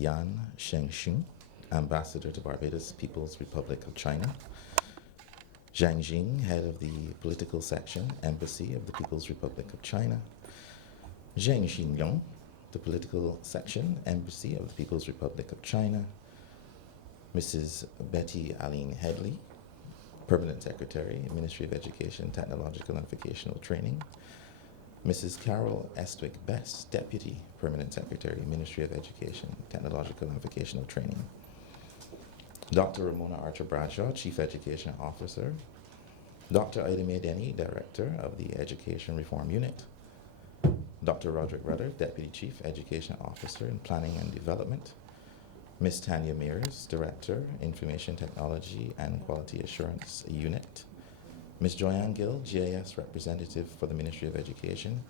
Yan Shengxing, Ambassador to Barbados People's Republic of China. Zhang Jing, Head of the Political Section, Embassy of the People's Republic of China. Zheng Xinlong, the Political Section, Embassy of the People's Republic of China. Mrs. Betty Aline Headley, Permanent Secretary, Ministry of Education, Technological and Vocational Training. Mrs. Carol Estwick Best, Deputy Permanent Secretary, Ministry of Education, Technological and Vocational Training. Dr. Ramona Archer Bradshaw, Chief Education Officer. Dr. Ida Mae Denny, Director of the Education Reform Unit. Dr. Roderick Rudder, Deputy Chief Education Officer in Planning and Development. Ms. Tanya Mears, Director, Information Technology and Quality Assurance Unit. Ms. Joanne Gill, GIS Representative for the Ministry of Education.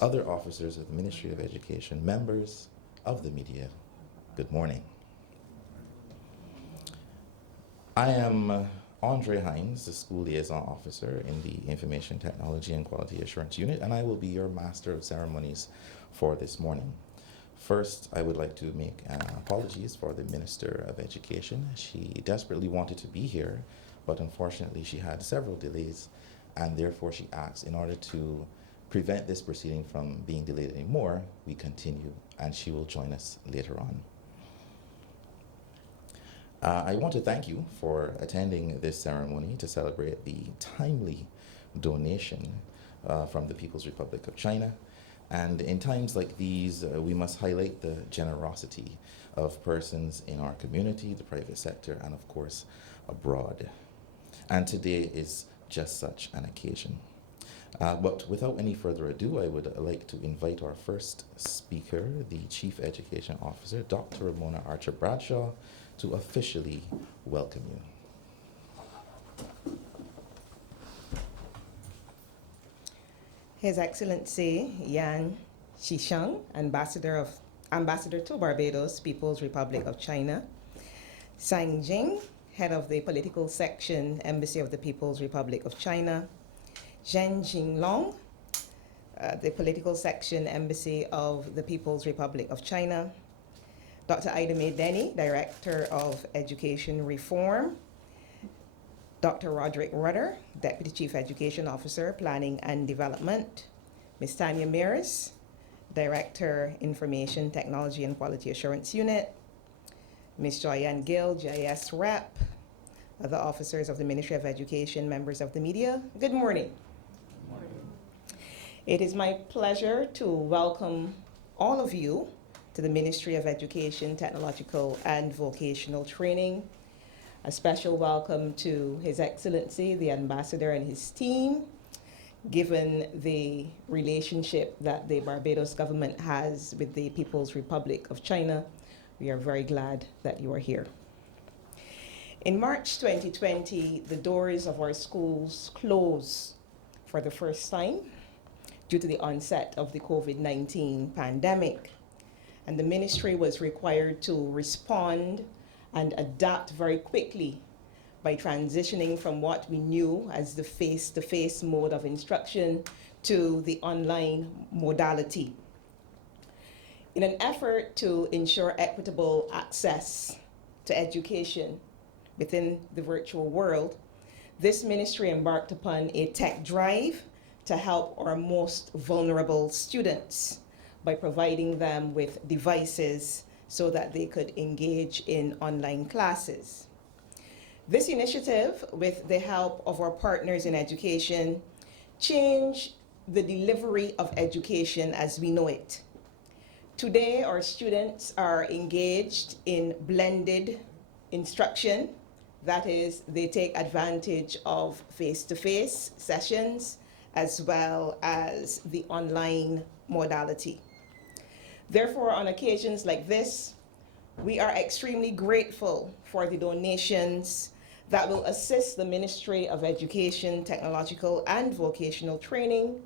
Other officers of the Ministry of Education, members of the media, good morning. I am Andre Hines, the School Liaison Officer in the Information Technology and Quality Assurance Unit, and I will be your Master of Ceremonies for this morning. First, I would like to make apologies for the Minister of Education. She desperately wanted to be here, but unfortunately she had several delays, and therefore she asked, in order to prevent this proceeding from being delayed anymore, we continue, and she will join us later on. I want to thank you for attending this ceremony to celebrate the timely donation from the People's Republic of China. And in times like these, we must highlight the generosity of persons in our community, the private sector, and of course, abroad. And today is just such an occasion. But without any further ado, I would like to invite our first speaker, the Chief Education Officer, Dr. Ramona Archer Bradshaw, to officially welcome you. His Excellency Yan Shishang, Ambassador to Barbados People's Republic of China. Zhang Jing, Head of the Political Section, Embassy of the People's Republic of China. Zheng Xinlong, the Political Section, Embassy of the People's Republic of China. Dr. Ida Mae Denny, Director of Education Reform. Dr. Roderick Rudder, Deputy Chief Education Officer, Planning and Development. Ms. Tanya Mears, Director, Information Technology and Quality Assurance Unit. Ms. Joanne Gill, GIS Rep. Other officers of the Ministry of Education, members of the media, good morning. Good morning. It is my pleasure to welcome all of you to the Ministry of Education, Technological and Vocational Training. A special welcome to His Excellency, the Ambassador and his team. Given the relationship that the Barbados government has with the People's Republic of China, we are very glad that you are here. In March 2020, the doors of our schools closed for the first time due to the onset of the COVID-19 pandemic. And the ministry was required to respond and adapt very quickly by transitioning from what we knew as the face-to-face mode of instruction to the online modality. In an effort to ensure equitable access to education within the virtual world, this ministry embarked upon a tech drive to help our most vulnerable students by providing them with devices so that they could engage in online classes. This initiative, with the help of our partners in education, changed the delivery of education as we know it. Today, our students are engaged in blended instruction. That is, they take advantage of face-to-face sessions as well as the online modality. Therefore, on occasions like this, we are extremely grateful for the donations that will assist the Ministry of Education, Technological and Vocational Training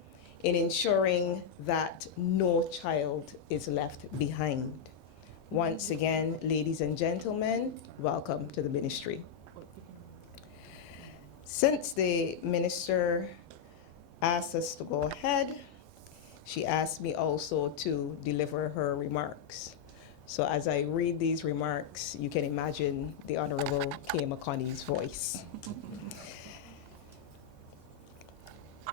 in ensuring that no child is left behind. Once again, ladies and gentlemen, welcome to the ministry. Since the minister asked us to go ahead, she asked me also to deliver her remarks. So as I read these remarks, you can imagine the Honorable Kay McConney's voice.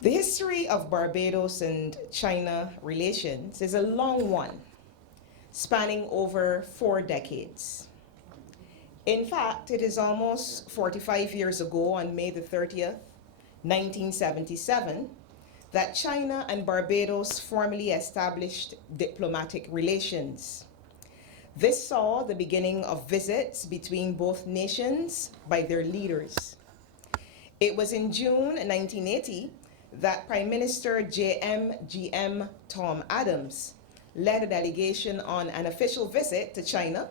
The history of Barbados and China relations is a long one, spanning over 4 decades. In fact, it is almost 45 years ago, on May the 30th, 1977, that China and Barbados formally established diplomatic relations. This saw the beginning of visits between both nations by their leaders. It was in June 1980 that Prime Minister JMGM Tom Adams led a delegation on an official visit to China,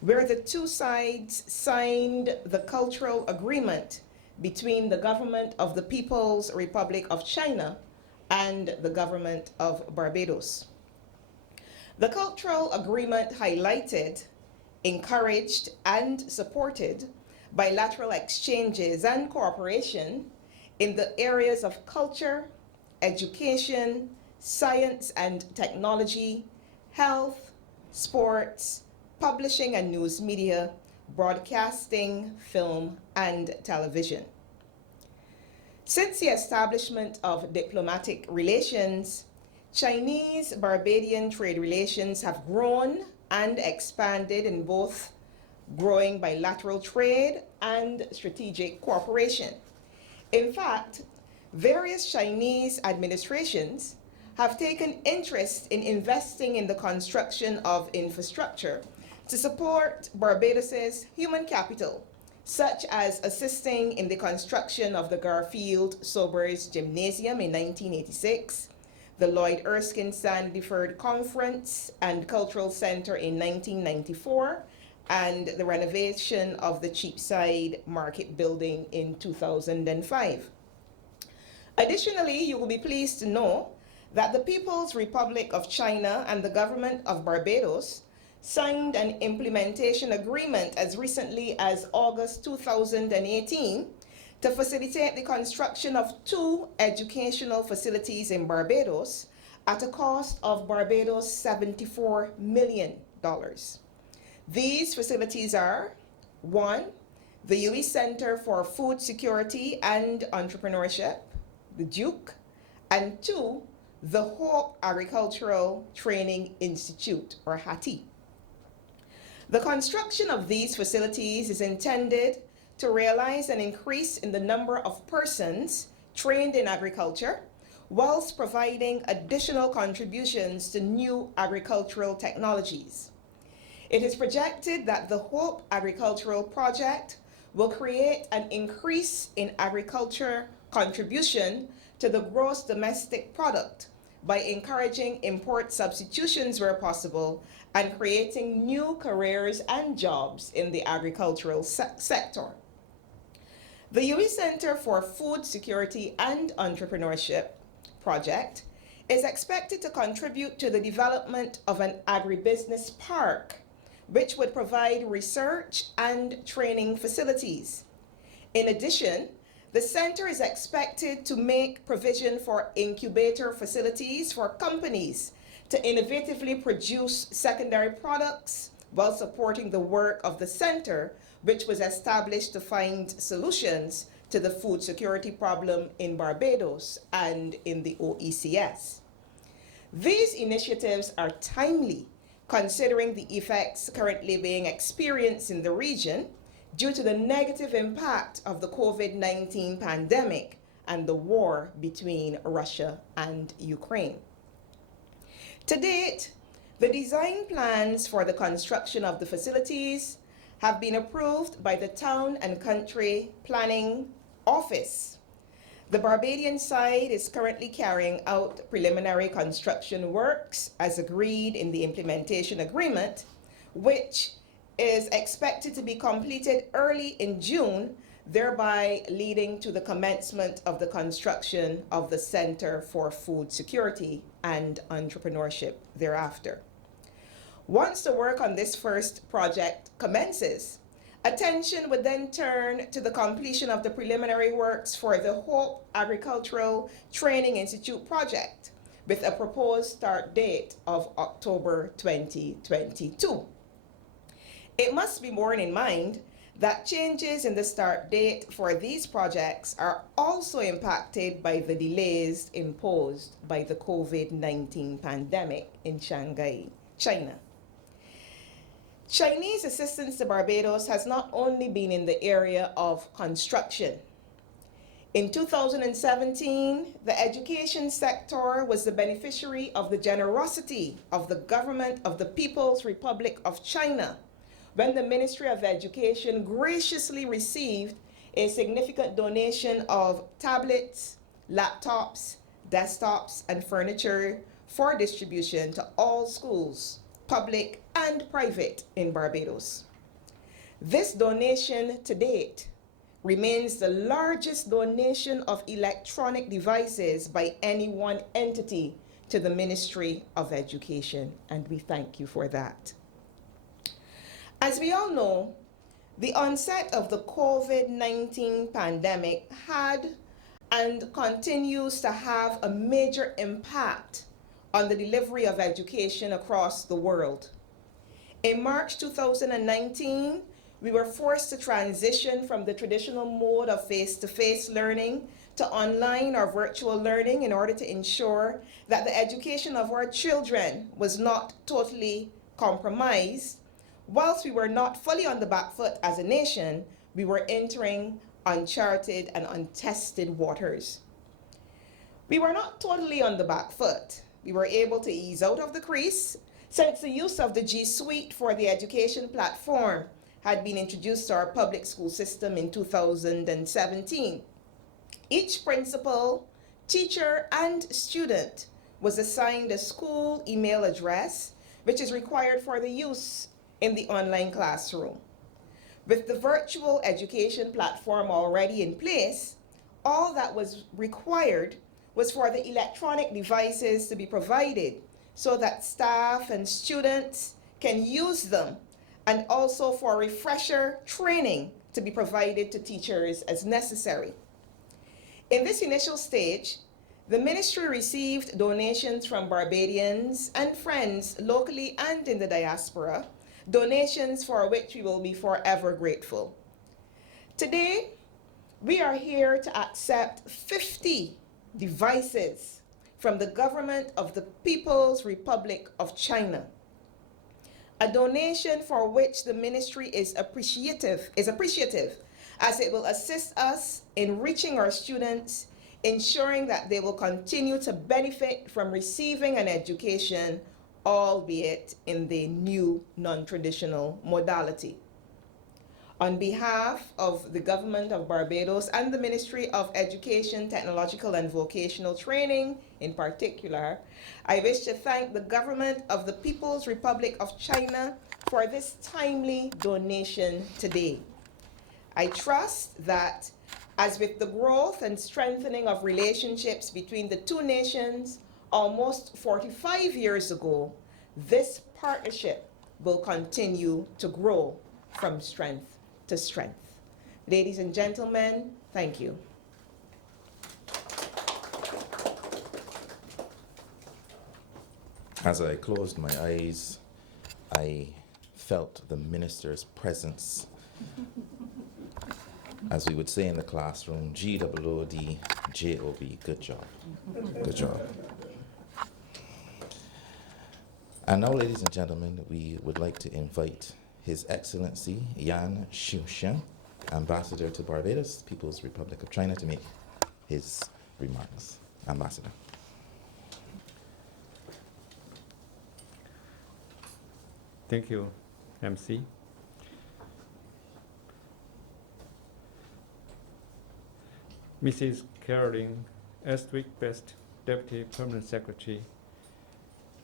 where the two sides signed the cultural agreement between the government of the People's Republic of China and the government of Barbados. The cultural agreement highlighted, encouraged, and supported bilateral exchanges and cooperation in the areas of culture, education, science and technology, health, sports, publishing and news media, broadcasting, film, and television. Since the establishment of diplomatic relations, Chinese-Barbadian trade relations have grown and expanded in both growing bilateral trade and strategic cooperation. In fact, various Chinese administrations have taken interest in investing in the construction of infrastructure to support Barbados's human capital, such as assisting in the construction of the Garfield Sobers Gymnasium in 1986, the Lloyd Erskine Sandiford Conference and Cultural Center in 1994, and the renovation of the Cheapside Market Building in 2005. Additionally, you will be pleased to know that the People's Republic of China and the government of Barbados signed an implementation agreement as recently as August 2018 to facilitate the construction of 2 educational facilities in Barbados at a cost of Barbados $74 million. These facilities are: 1, the UWI Center for Food Security and Entrepreneurship, the Duke, and 2, the Hope Agricultural Training Institute, or HATI. The construction of these facilities is intended to realize an increase in the number of persons trained in agriculture, whilst providing additional contributions to new agricultural technologies. It is projected that the Hope Agricultural Project will create an increase in agriculture contribution to the gross domestic product by encouraging import substitutions where possible and creating new careers and jobs in the agricultural sector. The UWI Center for Food Security and Entrepreneurship project is expected to contribute to the development of an agribusiness park, which would provide research and training facilities. In addition, the center is expected to make provision for incubator facilities for companies to innovatively produce secondary products while supporting the work of the center, which was established to find solutions to the food security problem in Barbados and in the OECS. These initiatives are timely, considering the effects currently being experienced in the region due to the negative impact of the COVID-19 pandemic and the war between Russia and Ukraine. To date, the design plans for the construction of the facilities have been approved by the Town and Country Planning Office. The Barbadian side is currently carrying out preliminary construction works as agreed in the implementation agreement, which is expected to be completed early in June, thereby leading to the commencement of the construction of the Center for Food Security and Entrepreneurship thereafter. Once the work on this first project commences, attention would then turn to the completion of the preliminary works for the Hope Agricultural Training Institute project, with a proposed start date of October 2022. It must be borne in mind that changes in the start date for these projects are also impacted by the delays imposed by the COVID-19 pandemic in Shanghai, China. Chinese assistance to Barbados has not only been in the area of construction. In 2017, the education sector was the beneficiary of the generosity of the government of the People's Republic of China when the Ministry of Education graciously received a significant donation of tablets, laptops, desktops, and furniture for distribution to all schools, public and private, in Barbados. This donation to date remains the largest donation of electronic devices by any one entity to the Ministry of Education, and we thank you for that. As we all know, the onset of the COVID-19 pandemic had and continues to have a major impact on the delivery of education across the world. In March 2019, we were forced to transition from the traditional mode of face-to-face learning to online or virtual learning in order to ensure that the education of our children was not totally compromised. Whilst we were not fully on the back foot as a nation, we were entering uncharted and untested waters. We were not totally on the back foot. We were able to ease out of the crease since the use of the G Suite for the education platform had been introduced to our public school system in 2017. Each principal, teacher, and student was assigned a school email address, which is required for the use in the online classroom. With the virtual education platform already in place, all that was required was for the electronic devices to be provided so that staff and students can use them, and also for refresher training to be provided to teachers as necessary. In this initial stage, the ministry received donations from Barbadians and friends locally and in the diaspora, donations for which we will be forever grateful. Today, we are here to accept 50 devices from the government of the People's Republic of China, a donation for which the ministry is appreciative as it will assist us in reaching our students, ensuring that they will continue to benefit from receiving an education, albeit in the new non-traditional modality. On behalf of the government of Barbados and the Ministry of Education, Technological and Vocational Training in particular, I wish to thank the government of the People's Republic of China for this timely donation today. I trust that, as with the growth and strengthening of relationships between the two nations almost 45 years ago, this partnership will continue to grow from strength to strength. Ladies and gentlemen, thank you. As I closed my eyes, I felt the minister's presence. As we would say in the classroom, G-O-O-D-J-O-B, good job. Good job. And now, ladies and gentlemen, we would like to invite His Excellency Yan Xiusheng, Ambassador to Barbados, People's Republic of China, to make his remarks. Ambassador. Thank you, MC. Mrs. Caroline Estwick Best, Deputy Permanent Secretary,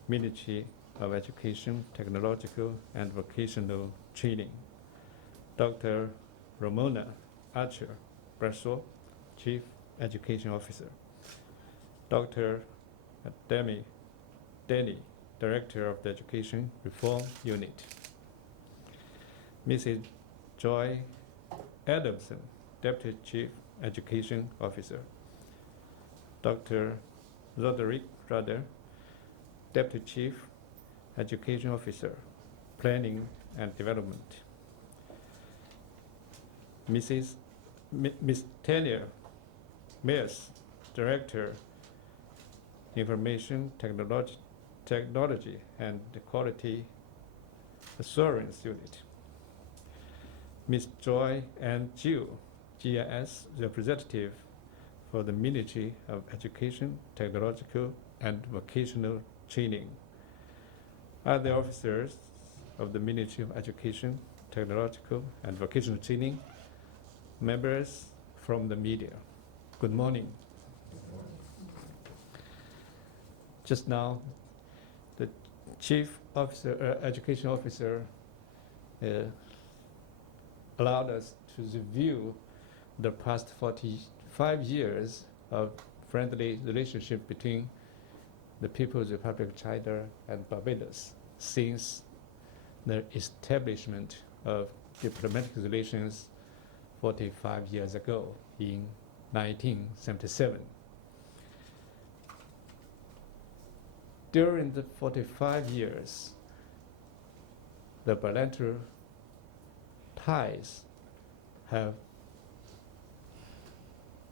Ministry of Education, Technological and Vocational Training. Dr. Ramona Archer Brasso, Chief Education Officer. Dr. Demi Denny, Director of the Education Reform Unit. Mrs. Joy Adamson, Deputy Chief Education Officer. Dr. Roderick brother, Deputy Chief Education Officer, Planning and Development. Miss Tanya Mears, Director, Information Technology and Quality Assurance Unit. Ms. Joy Ann Jiu, GIS Representative for the Ministry of Education, Technological and Vocational Training. Other officers of the Ministry of Education, Technological and Vocational Training, members from the media. Good morning. Just now, the Chief Officer, Education Officer allowed us to review the past 45 years of friendly relationship between the People's Republic of China and Barbados since the establishment of diplomatic relations 45 years ago in 1977. During the 45 years, the bilateral ties have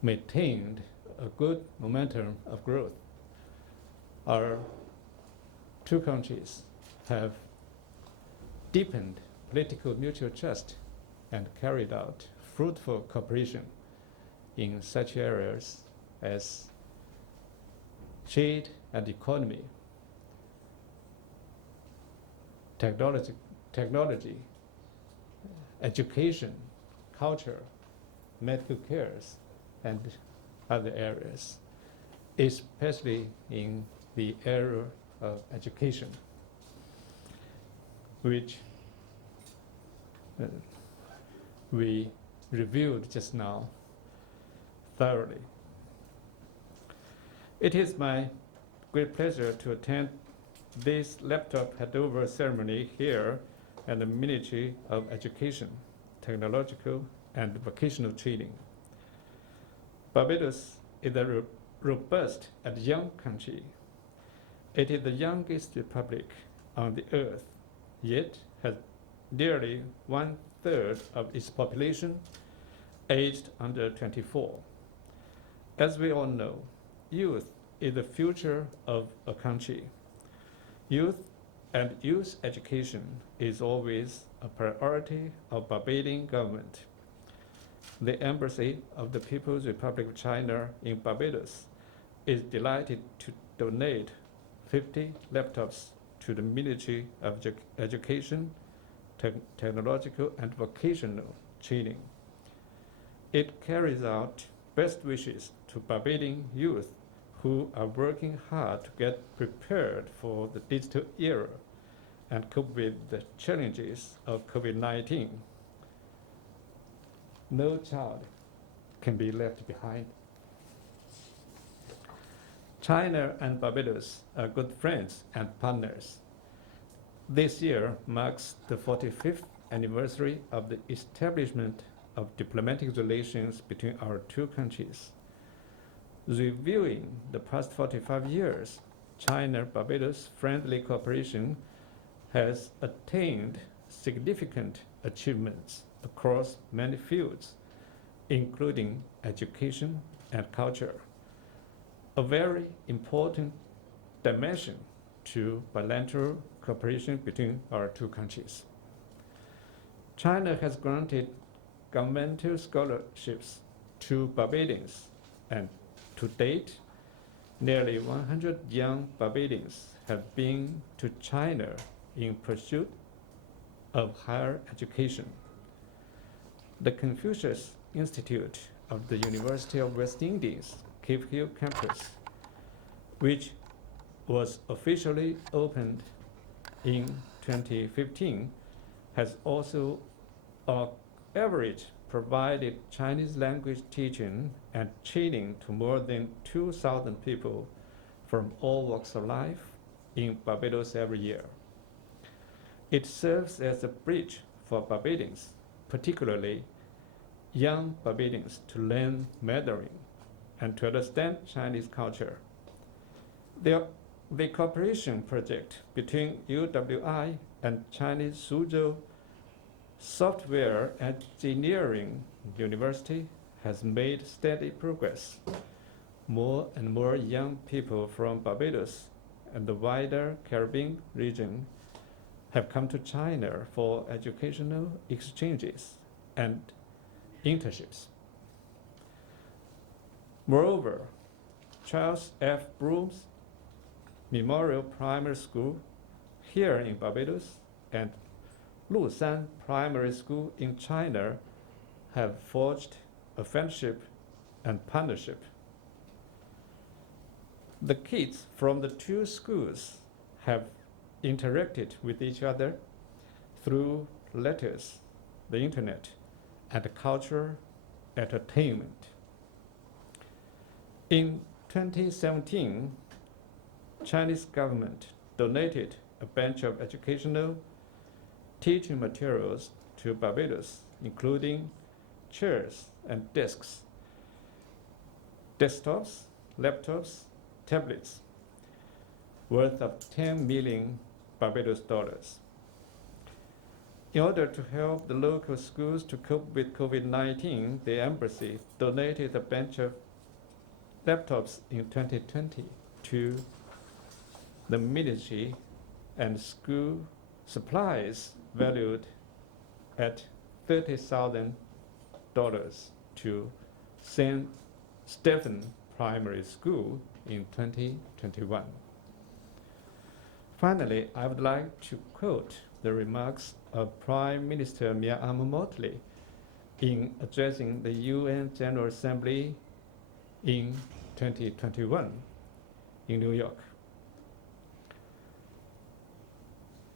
maintained a good momentum of growth. Our two countries have deepened political mutual trust and carried out fruitful cooperation in such areas as trade and economy, technology, education, culture, medical cares, and other areas, especially in the area of education, which we reviewed just now thoroughly. It is my great pleasure to attend this laptop handover ceremony here at the Ministry of Education, Technological and Vocational Training. Barbados is a robust and young country. It is the youngest republic on the earth, yet has nearly 1/3 of its population aged under 24. As we all know, youth is the future of a country. Youth and youth education is always a priority of Barbadian government. The Embassy of the People's Republic of China in Barbados is delighted to donate 50 laptops to the Ministry of Education, Technological and Vocational Training. It carries out best wishes to Barbadian youth who are working hard to get prepared for the digital era and cope with the challenges of COVID-19. No child can be left behind. China and Barbados are good friends and partners. This year marks the 45th anniversary of the establishment of diplomatic relations between our two countries. Reviewing the past 45 years, China-Barbados friendly cooperation has attained significant achievements across many fields, including education and culture, a very important dimension to bilateral cooperation between our two countries. China has granted governmental scholarships to Barbadians, and to date, nearly 100 young Barbadians have been to China in pursuit of higher education. The Confucius Institute of the University of West Indies, Cape Hill campus, which was officially opened in 2015, has also on average provided Chinese language teaching and training to more than 2,000 people from all walks of life in Barbados every year. It serves as a bridge for Barbadians, particularly young Barbadians, to learn Mandarin and to understand Chinese culture. The cooperation project between UWI and Chinese Suzhou Software Engineering University has made steady progress. More and more young people from Barbados and the wider Caribbean region have come to China for educational exchanges and internships. Moreover, Charles F. Brooms Memorial Primary School here in Barbados and Lushan Primary School in China have forged a friendship and partnership. The kids from the two schools have interacted with each other through letters, the internet, and cultural entertainment. In 2017, Chinese government donated a bunch of educational teaching materials to Barbados, including chairs and desks, desktops, laptops, tablets, worth of 10 million Barbados dollars. In order to help the local schools to cope with COVID-19, the embassy donated a bunch of laptops in 2020 to the ministry, and school supplies valued at $30,000 to St. Stephen Primary School in 2021. Finally, I would like to quote the remarks of Prime Minister Mia Motley in addressing the UN General Assembly in 2021 in New York.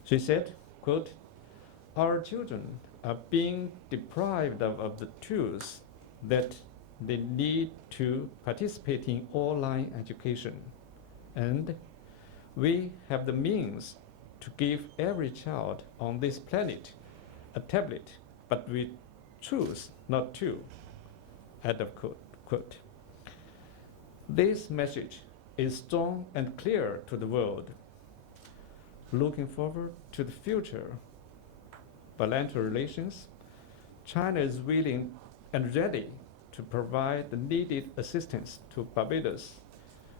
She said, quote, "Our children are being deprived of the tools that they need to participate in online education, and we have the means to give every child on this planet a tablet, but we choose not to," end of quote. This message is strong and clear to the world. Looking forward to the future bilateral relations, China is willing and ready to provide the needed assistance to Barbados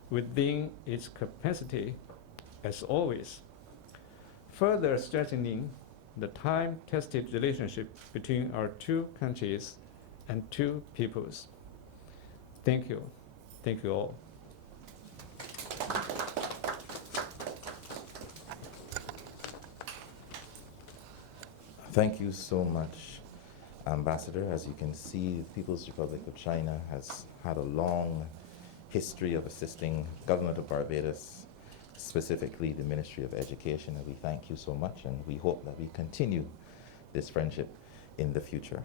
within its capacity, as always, further strengthening the time-tested relationship between our two countries and two peoples. Thank you. Thank you all. Thank you so much, Ambassador. As you can see, the People's Republic of China has had a long history of assisting Government of Barbados, specifically the Ministry of Education, and we thank you so much, and we hope that we continue this friendship in the future.